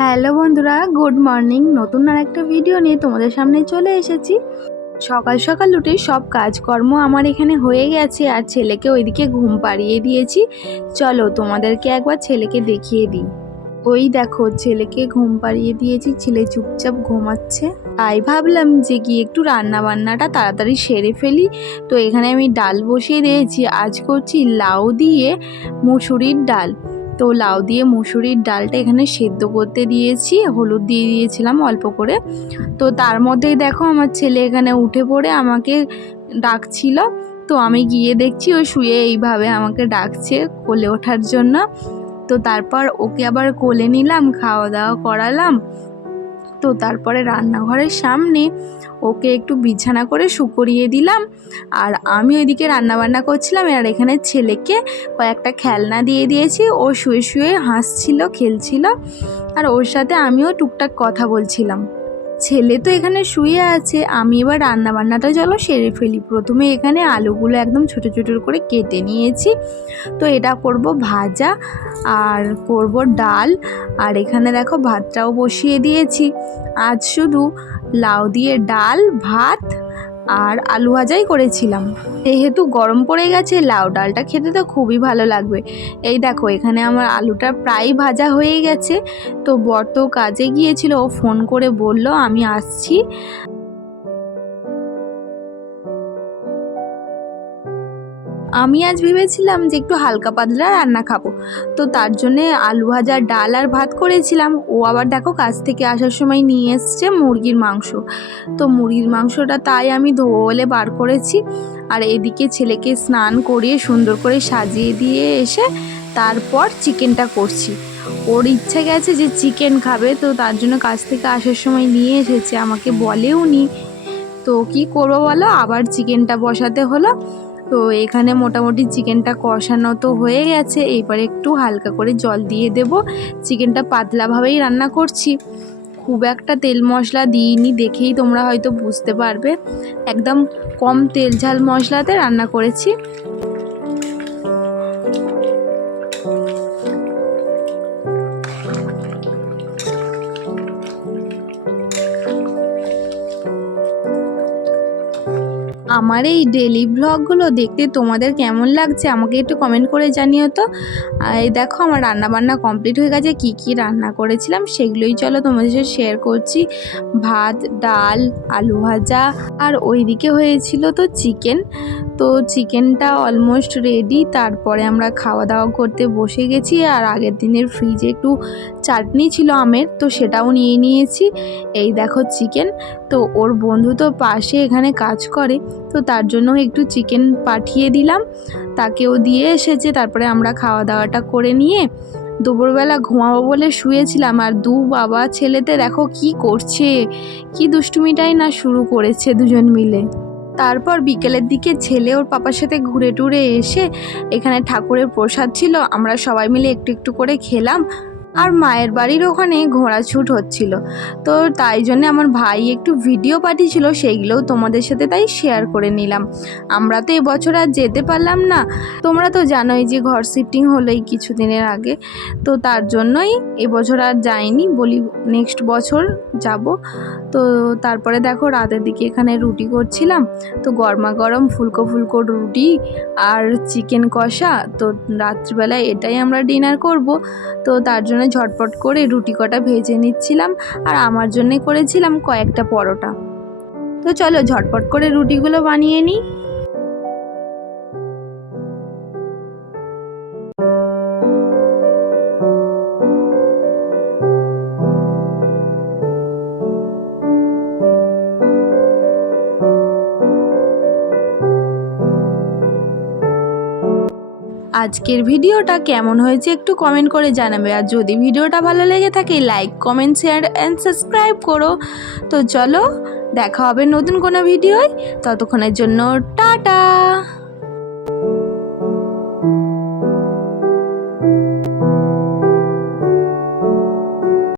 Hello বন্ধুরা, good morning. নতুন আর একটা ভিডিও নিয়ে তোমাদের সামনে চলে এসেছি। সকাল সকাল উঠে সব কাজকর্ম আমার এখানে হয়ে গেছে আর ছেলেকে ওইদিকে ঘুম পাড়িয়ে দিয়েছি। চলো তোমাদেরকে একবার ছেলেকে দেখিয়ে দিই। ওই দেখো, ছেলেকে ঘুম পাড়িয়ে দিয়েছি, ছেলে চুপচাপ ঘুমাচ্ছে। তাই ভাবলাম যে গিয়ে একটু রান্না বান্নাটা তাড়াতাড়ি সেরে ফেলি। তো এখানে আমি ডাল বসিয়ে দিয়েছি। আজ করছি লাউ দিয়ে মুসুরির ডাল। তো লাউ দিয়ে মুসুরির ডালটা এখানে সেদ্ধ করতে দিয়েছি, হলুদ দিয়ে দিয়েছিলাম অল্প করে। তো তার মধ্যেই দেখো আমার ছেলে এখানে উঠে পড়ে আমাকে ডাকছিল। তো আমি গিয়ে দেখছি ও শুয়ে এইভাবে আমাকে ডাকছে কোলে ওঠার জন্য। তো তারপর ওকে আবার কোলে নিলাম, খাওয়া দাওয়া করালাম। তো তারপরে রান্নাঘরের সামনে ওকে একটু বিছানা করে শুকরিয়ে দিলাম। আর আমি ওইদিকে রান্নাবান্না করছিলাম, আর এখানে ছেলেকে কয়েকটা খেলনা দিয়ে দিয়েছি। ও শুয়ে শুয়ে হাসছিল, খেলছিল, আর ওর সাথে আমিও টুকটাক কথা বলছিলাম। ছেলে তো এখানে শুয়ে আছে, আমি এবার রান্নাবান্নাটা চলো সেরে ফেলি। প্রথমে এখানে আলুগুলো একদম ছোটো ছোটো করে কেটে নিয়েছি। তো এটা করব ভাজা আর করব ডাল। আর এখানে দেখো ভাতটাও বসিয়ে দিয়েছি। আজ শুধু লাউ দিয়ে ডাল, ভাত আর আলু ভাজাই করেছিলাম। যেহেতু গরম পড়ে গেছে, লাউ ডালটা খেতে তো খুবই ভালো লাগবে। এই দেখো এখানে আমার আলুটা প্রায় ভাজা হয়ে গেছে। তো বর তো কাজে গিয়েছিল, ও ফোন করে বলল আমি আসছি। আমি আজ ভেবেছিলাম যে একটু হালকা পাতলা রান্না খাবো। তো তার জন্যে আলু ভাজা, ডাল আর ভাত করেছিলাম। ও আবার দেখো কাজ থেকে আসার সময় নিয়ে এসছে মুরগির মাংস। তো মুরগির মাংসটা তাই আমি ধোবো বলে বার করেছি। আর এদিকে ছেলেকে স্নান করিয়ে সুন্দর করে সাজিয়ে দিয়ে এসে তারপর চিকেনটা করছি। ওর ইচ্ছে গেছে যে চিকেন খাবে, তো তার জন্য কাজ থেকে আসার সময় নিয়ে এসেছে, আমাকে বলেও নি। তো কি করবো বলো, আবার চিকেনটা বসাতে হলো। তো এখানে মোটামুটি চিকেনটা কষানো তো হয়ে গেছে। এইবার একটু হালকা করে জল দিয়ে দেব। চিকেনটা পাতলাভাবেই রান্না করছি, খুব একটা তেল মশলা দিইনি, দেখেই তোমরা হয়তো বুঝতে পারবে। একদম কম তেল ঝাল মশলাতে রান্না করেছি। আমার এই ডেলি ব্লগগুলো দেখতে তোমাদের কেমন লাগছে আমাকে একটু কমেন্ট করে জানিও তো। এই দেখো আমার রান্না বান্না কমপ্লিট হয়ে গেছে। কি কি রান্না করেছিলাম সেগুলোই চলো তোমাদের সাথে শেয়ার করছি। ভাত, ডাল, আলু ভাজা, আর ওইদিকে হয়েছিল তো চিকেন। তো চিকেনটা অলমোস্ট রেডি। তারপরে আমরা খাওয়া দাওয়া করতে বসে গেছি। আর আগের দিনের ফ্রিজে একটু চাটনি ছিল আমের, তো সেটাও নিয়ে নিয়েছি। এই দেখো চিকেন। তো ওর বন্ধু তো পাশে এখানে কাজ করে, তো তার জন্য একটু চিকেন পাঠিয়ে দিলাম, তাকেও দিয়ে এসেছে। তারপরে আমরা খাওয়া দাওয়াটা করে নিয়ে দুপুরবেলা ঘুমাবো বলে শুয়েছিলাম। আর বাবা ছেলেতে দেখো কি করছে, কি দুষ্টুমিটাই না শুরু করেছে দুজন মিলে। তারপর বিকেলের দিকে ছেলে ওর পাপার সাথে ঘুরে টুরে এসে এখানে ঠাকুরের প্রসাদ ছিল, আমরা সবাই মিলে একটু একটু করে খেলাম। আর মায়ের বাড়ির ওখানে ঘোড়াছুট হচ্ছিল, তো তাই জন্য আমার ভাই একটু ভিডিও পাঠিয়েছিল, সেইগুলোও তোমাদের সাথে তাই শেয়ার করে নিলাম। আমরা তো এবছর আর যেতে পারলাম না, তোমরা তো জানোই যে ঘর শিফটিং হলো এই কিছুদিনের আগে। তো তার জন্যই এবছর আর যাইনি, বলি নেক্সট বছর যাব। তো তারপরে দেখো রাতের দিকে এখানে রুটি করছিলাম। তো গরমা গরম ফুলকো ফুলকো রুটি আর চিকেন কষা। তো রাত্রিবেলায় এটাই আমরা ডিনার করব। তো তার জন্য ঝটপট করে রুটি কটা ভেজে নিচ্ছিলাম, আর আমার জন্য করেছিলাম কয়েকটা পরোটা। তো চলো ঝটপট করে রুটিগুলো বানিয়ে নিই। আজকের ভিডিওটা কেমন হয়েছে একটু কমেন্ট করে জানাবে। আর যদি ভিডিওটা ভালো লেগে থাকে like, comment, share and subscribe করো। তো চলো দেখা হবে নতুন কোনো ভিডিওয়, ততক্ষণের জন্য টাটা।